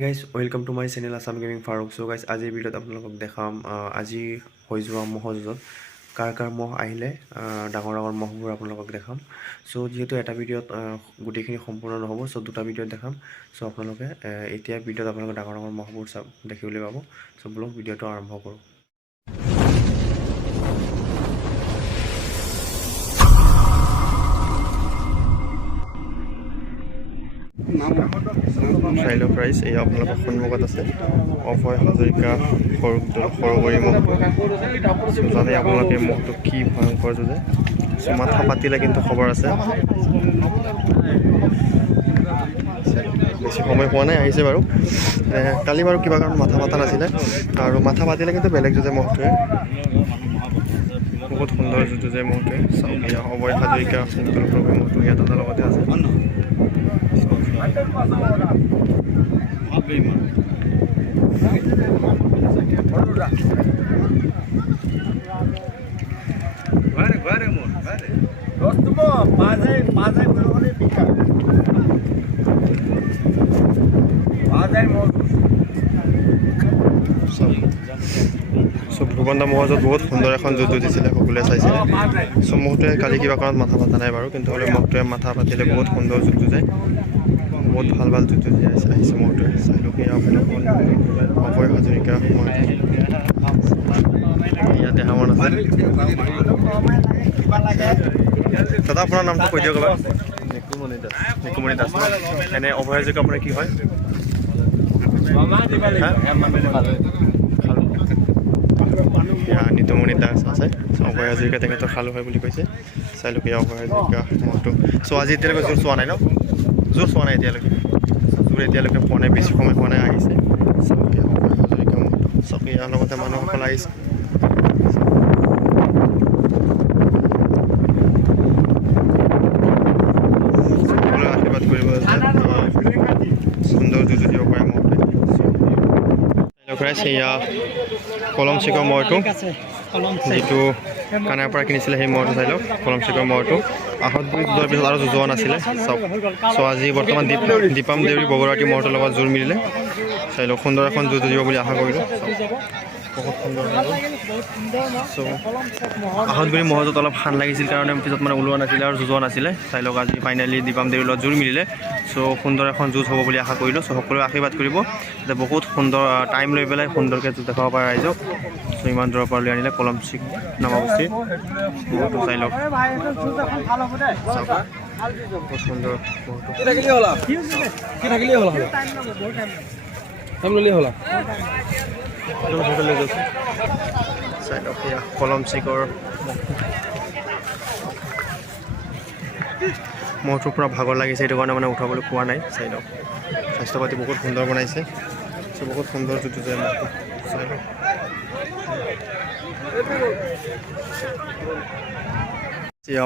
Guys welcome to my channel Assam gaming Faruk. So' guys আজিৰ ভিডিঅ'ত আপোনালোকক দেখাম আজি হৈ যোৱা ম'হৰ যুঁজত কাৰ ম'হ আহিলে ডাঙৰ ম'হবোৰ আপোনালোকক দেখাম। চ' যিহেতু এটা ভিডিঅ'ত গোটেইখিনি সম্পূৰ্ণ নহ'ব, চ' দুটা ভিডিঅ'ত দেখাম। চ' আপোনালোকে এতিয়া ভিডিঅ'ত আপোনালোকে ডাঙৰ ম'হবোৰ দেখিবলৈ পাব। চ' বলক ভিডিঅ'টো আৰম্ভ কৰোঁ। চাইলো প্ৰাইজ এই আপোনালোকৰ সন্মুখত আছে অভয় হাজৰিকা সৰুবৰী ম'হ। জানে আপোনালোকে ম'হটো কি ভয়ংকৰ যুঁজে। মাথা পাতিলে কিন্তু খবৰ আছে। বেছি সময় পোৱা নাই, আহিছে বাৰু। কালি বাৰু কিবা কাৰণ মাথা পাতা নাছিলে, আৰু মাথা পাতিলে কিন্তু বেলেগ যুঁজে ম'হটোৱে। বহুত সুন্দৰ যুঁজে ম'হটোৱে। চাওক এয়া অভয় হাজৰিকা ম'হটো ইয়াত এটা লগতে আছে। ভূৱন দা মহজত বহুত সুন্দৰ এখন যুঁজ দিছিলে, সকলোৱে চাইছিলে। চ' মহটোৱে কালি কিবা কাৰণত মাথা পাতা নাই বাৰু, কিন্তু হ'লে মহটোৱে মাথা পাতিলে বহুত সুন্দৰ যুঁজ যায়। বহুত ভাল যুঁজ আহিছে মহটোৱে। চাইলো অভয় হাজৰিকা ইয়াতে হামন আছে। দাদা আপোনাৰ নামটো কৈ দিয়ক এবাৰ। নিকুমণি দাস। এনে অভয় হাজৰিকা আপোনাৰ কি হয়? নিতুমণি দাস আছে। অভয় হাজৰিকা তেখেতৰ খালো হয় বুলি কৈছে। চাইলো অভয় হাজৰিকা মহটো। চ' আজি এতিয়ালৈকে জোৰ চোৱা নাই ন? জোৰ চোৱা নাই এতিয়ালৈকে। জোৰ এতিয়ালৈকে পোৱা নাই, বেছি সময় পোৱা নাই, আহিছে। চাওক অভয় হাজৰিকা মহটো। চাওক ইয়াৰ লগতে মানুহসকল আহিছে। সকলোৱে আশীৰ্বাদ কৰিব সুন্দৰ যুঁজ দিব পাৰে মহটোৱে। সেয়া কলম চিকৰ মহটো, যিটো কানাৰ পৰা কিনিছিলে সেই মহটো। চাই লওক কলম চিকৰ মহটো। আহত যোৱাৰ পিছত আৰু যুঁজোৱা নাছিলে। চাওক। চ' আজি বৰ্তমান দীপাম দেউৰী বগৰাটী মহটোৰ লগত জোৰ মিলিলে। চাই লওক সুন্দৰ এখন যুঁজ দিব বুলি আশা কৰিলোঁ। বহুত সুন্দৰ। চ' আহতগুৰি মহটোত অলপ শান লাগিছিল কাৰণে পিছত মানে ওলোৱা নাছিলে আৰু যুঁজোৱা নাছিলে। চাই লওক আজি ফাইনেলি দীপাম দেউৰীৰ লগত জোৰ মিলিলে। চ' সুন্দৰ এখন যুঁজ হ'ব বুলি আশা কৰিলোঁ। চ' সকলোৱে আশীৰ্বাদ কৰিব যে বহুত সুন্দৰ টাইম লৈ পেলাই সুন্দৰকৈ যুঁজ দেখাব পাৰে ৰাইজক। চ' ইমান দূৰৰ পৰা লৈ আনিলে কলম চিক নামাবস্তিৰ মহটো। চাই লওক বহুত সুন্দৰ চাই লওক সেয়া কলম চিকৰ মহটোৰ পৰা ভাগৰ লাগিছে, সেইটো কাৰণে মানে উঠাবলৈ পোৱা নাই। চাই লওক স্বাস্থ্য পাতি বহুত সুন্দৰ বনাইছে। চ' বহুত সুন্দৰ যুঁজ যায় মহটো। চাই লওক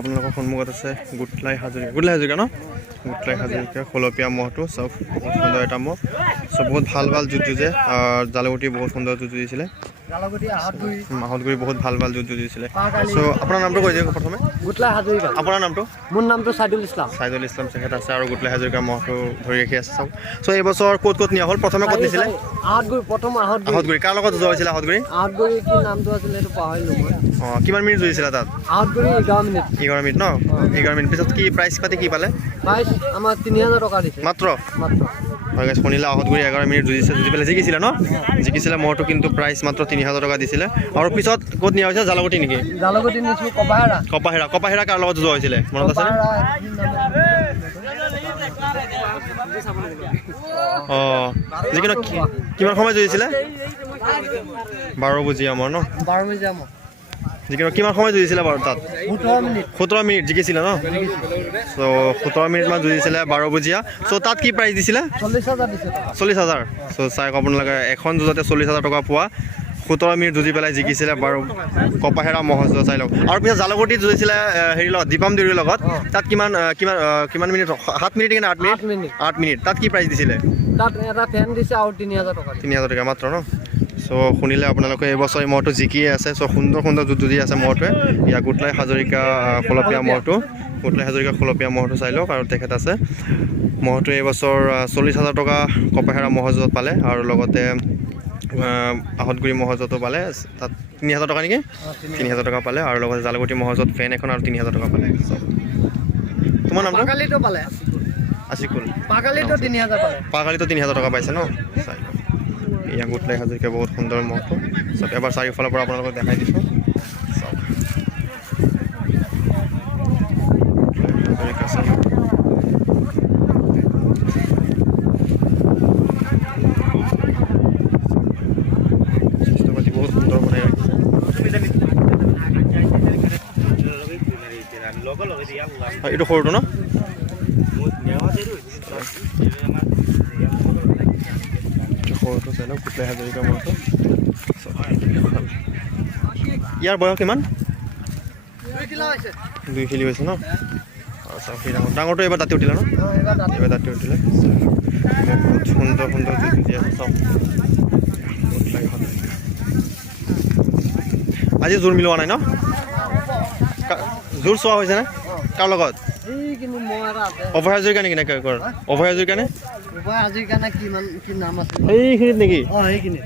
আপোনালোকৰ সন্মুখত আছে গোটলাই হাজৰিকা ন? গোটলাই হাজৰিকা খলপীয়া মহটো। চাওক বহুত সুন্দৰ এটা মহ। চ' বহুত ভাল যুঁজ যুঁজে। জালুগুটি বহুত সুন্দৰ যুঁজ দিছিলে। আহতগুৰি বহুত ভাল যুঁজ দিছিলে। চ' আপোনাৰ নামটো কৈ দিয়ক প্ৰথমে। গোটলাই হাজৰিকা। আপোনাৰ নামটো? মোৰ নামটো চাইদুল ইছলাম। চাইদুল ইছলাম তেখেত আছে, আৰু গোটলাই হাজৰিকা মহটো ধৰি ৰাখি আছে। চাওক। চ' এইবছৰ ক'ত নিয়া হ'ল? প্ৰথমে ক'ত নিছিলে? আহতগুৰি। কাৰ লগত যুঁজোৱা হৈছিলে আহতগুৰি? আহতগুৰি কি নামটো আছিলে সেইটো পাহৰিলোঁ মই। কিমান মিনিট যুঁজিছিলে তাত? আহতগুৰি 11 মিনিট। 11 মিনিট ন? 11 মিনিট পিছত কি প্ৰাইজ পাতি কি পালে? প্ৰাইজ আমাৰ 3000 টকা দিছে। মাত্ৰ হয় গাইজ, শুনিলে আহতগুৰি 11 মিনিট যুঁজি পেলাই জিকিছিলে ন? জিকিছিলে মহটো, কিন্তু প্ৰাইজ মাত্ৰ 3000 টকা দিছিলে। আৰু পিছত ক'ত নিয়া হৈছে? জালুগুটি নেকি? জালুগুটি নিছোঁ কপাহেৰা কাৰ লগত যুঁজোৱা হৈছিলে মনত আছে? যিকোনো কিমান সময় যুঁজিছিলে? 12 বুজিয়া মোৰ ন? 12 বুজিয়া মোৰ। যিকোনো কিমান সময় যুঁজিছিলে বাৰু তাত? 17 মিনিট জিকিছিলে ন? চ' 17 মিনিটমান যুঁজিছিলে 12 বুজিয়া। চ' তাত কি প্ৰাইজ দিছিলে? 40,000 দিছে। 40,000। চ' চাই আপোনালোকে এখন যুঁজতে 40,000 টকা পোৱা। 17 মিনিট যুঁজি পেলাই জিকিছিলে বাৰু কপাহেৰা মহ। চাই লওক। আৰু পিছত জালুগুটিত যুঁজিছিলে হেৰিৰ লগত, দীপাম দেউৰীৰ লগত। তাত কিমান মিনিট? 7 মিনিট নে 8 মিনিট? 8 মিনিট। তাত কি প্ৰাইজ দিছিলে? তাত এটা ফেন দিছে আৰু 3000 টকা। 3000 টকা মাত্ৰ ন? চ' শুনিলে আপোনালোকে এইবছৰ এই মহটো জিকিয়ে আছে। চ' সুন্দৰ যুঁজ যুঁজি আছে মহটোৱে। ইয়াৰ গোটলাই হাজৰিকা খলপীয়া মহটো। চাই লওক। আৰু তেখেত আছে মহটোৱে এইবছৰ 40,000 টকা কপাহেৰা মহজত পালে আৰু লগতে আহতগুৰি মহজতো পালে তাত 3,000 টকা নেকি 3,000 টকা পালে আৰু লগতে জালুগুটি মহজত ফেন এখন আৰু 3,000 টকা পালে তোমাৰ নামটো পাকালিটো পালে আছিকুল পাকালিটো 3,000 পালে পাকালিতো 3,000 টকা পাইছে ন এয়া গোটলাই হাজৰিকা বহুত সুন্দৰ মহটো চব এবাৰ চাৰিওফালৰ পৰা আপোনালোকক দেখাই দিছোঁ চাওক হাজৰিকা চাওক স্বাস্থ্যপাতি বহুত সুন্দৰ বনাই ৰাখিছে এইটো সৰুটো ন সৰুটো চাই লওক গোটলাই হাজৰিকা মহটো ইয়াৰ বয়স কিমান 2 কিলো হৈছে 2 কিলো হৈছে ন আচ্ছা সেই ডাঙৰটো এবাৰ দাঁতি উঠিলে ন এবাৰ দাঁতি উঠিলে বহুত সুন্দৰ সুন্দৰ জুতি আছে চাওক আজি জোৰ মিলোৱা নাই ন জোৰ চোৱা হৈছেনে কাৰ লগত এই কিন্তু মই এটা আছে অভয় হাজৰিকা নেকি নেকি অভয় হাজৰিকা নে উপায় আজিৰ কাৰণে কি নাম আছে এইখিনিত নেকি সেইখিনি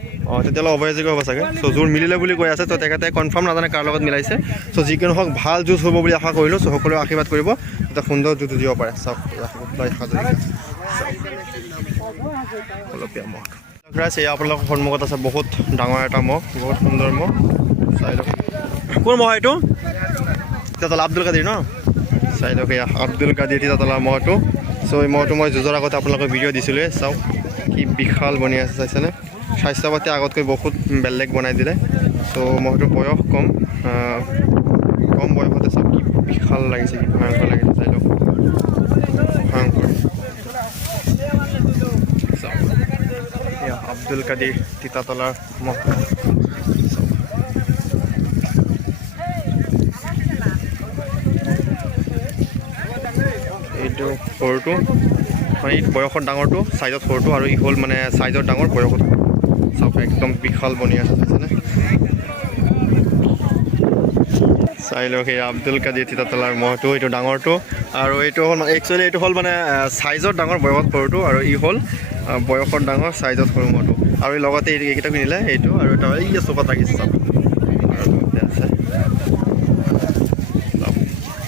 তেতিয়াহ'লে অভয় হাজৰিকা হ'ব চাগে চ' জোৰ মিলিলে বুলি কৈ আছে ত' তেখেতে কনফাৰ্ম নাজানে কাৰ লগত মিলাইছে চ' যিকোনো হওক ভাল যুঁজ হ'ব বুলি আশা কৰিলোঁ চ' সকলোৱে আশীৰ্বাদ কৰিব এটা সুন্দৰ যুঁজ দিব পাৰে চাওক অলপীয়া মহ ৰাইজ এয়া আপোনালোকৰ সন্মুখত আছে বহুত ডাঙৰ এটা মহ বহুত সুন্দৰ মহ চাই লওক কোন মহ এইটো তেতিয়াহ'লে আব্দুল কাদিৰ ন চাই লওক এয়া আব্দুল কাদিৰ তেতিয়াহ'লে মহটো চ' এই মহটো মই যুঁজৰ আগতে আপোনালোকক ভিডিঅ' দিছিলোঁ চাওক কি বিশাল বনি আছে চাইছেনে স্বাস্থ্য পাতি আগতকৈ বহুত বেলেগ বনাই দিলে চ' মহটোৰ বয়স কম বয়সতে চাওক কি বিশাল লাগিছে কি ভয়ংকৰ লাগিছে চাই লওক ভয়ংকৰ চাওক এয়া আব্দুল কাদিৰ তিতাতলাৰ মহ এইটো সৰুটো মানে বয়সত ডাঙৰটো চাইজত সৰুটো আৰু ই হ'ল মানে চাইজত ডাঙৰ বয়সত চাওক একদম বিশাল বনি আছে চাইছেনে চাই লওক সেই আব্দুল কাদিৰ তিতাতলাৰ মহটো এইটো ডাঙৰটো আৰু এইটো হ'ল মানে একচুৱেলি এইটো হ'ল মানে চাইজত ডাঙৰ বয়সত সৰুটো আৰু ই হ'ল বয়সত ডাঙৰ চাইজত সৰু মহটো আৰু লগতে এইকেইটা কিনিলে এইটো আৰু এটা এই চোকাত ৰাখিছে চাওক আছে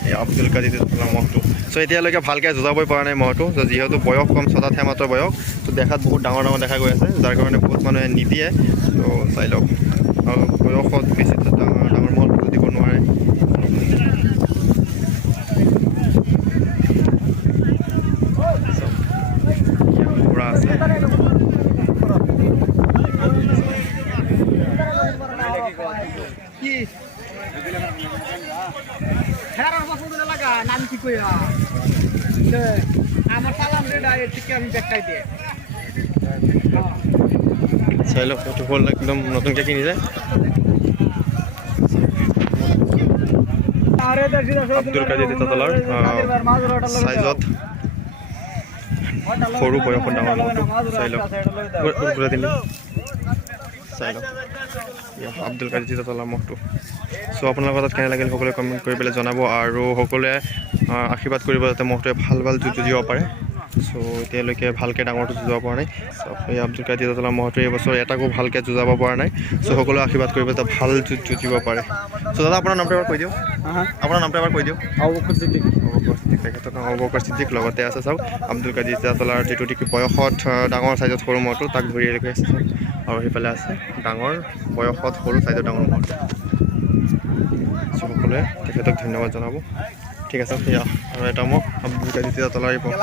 এই আব্দুল কাদিৰ তিতাতলাৰ মহটো চ' এতিয়ালৈকে ভালকৈ যুঁজাবই পৰা নাই মহটো চ' যিহেতু বয়স কম 6 মাত্ৰ বয়স ত' দেখাত বহুত ডাঙৰ দেখা গৈ আছে যাৰ কাৰণে বহুত মানুহে নিদিয়ে ত' চাই লওক আৰু বয়সত বেছি ডাঙৰ মহ দিব নোৱাৰে পুৰা আছে নাম কি কই আমার সালাম রেডা এটিকে আমি দেখাই দিয়ে চাই লওক এইটো হ'ল একদম নতুনকৈ কিনিছে আব্দুল কাদিৰ তিতাতলাৰ চাইজত সৰু বয়সত ডাঙৰ মহটো চাই লওক চাই লওক আব্দুল কাদিৰ তিতাতলাৰ মহটো চ' আপোনালোকৰ তাত কেনে লাগিল সকলোৱে কমেণ্ট কৰি পেলাই জনাব আৰু সকলোৱে আশীৰ্বাদ কৰিব যাতে মহটোৱে ভাল যুঁজ দিব পাৰে চ' এতিয়ালৈকে ভালকৈ ডাঙৰটো যুঁজাব পৰা নাই চ' এই আব্দুল কাদিৰ তিতাতলাৰ মহটোৱে এইবছৰ এটাকো ভালকৈ যুঁজাব পৰা নাই চ' সকলোৱে আশীৰ্বাদ কৰিব যাতে ভাল যুঁজ যুঁজিব পাৰে চ' দাদা আপোনাৰ নামটো এবাৰ কৈ দিয়ক আপোনাৰ নামটো এবাৰ কৈ দিয়ক আবুবকৰ সিদ্দিক তেখেতৰ নাম আবুবকৰ সিদ্দিক লগতে আছে চাওক আব্দুল কাদিৰ তিতাতলাৰ যিটো নেকি বয়সত ডাঙৰ চাইজত সৰু মহটো তাক ধৰি ৰাখি আছে আৰু সেইফালে আছে ডাঙৰ বয়সত সৰু চাইজত ডাঙৰ মহটো সকলোৱে তেখেতক ধন্যবাদ জনাব ঠিক আছে সেয়া আৰু এটা মহ আব্দুল কাদিৰ তিতাতলাৰ পক্ষ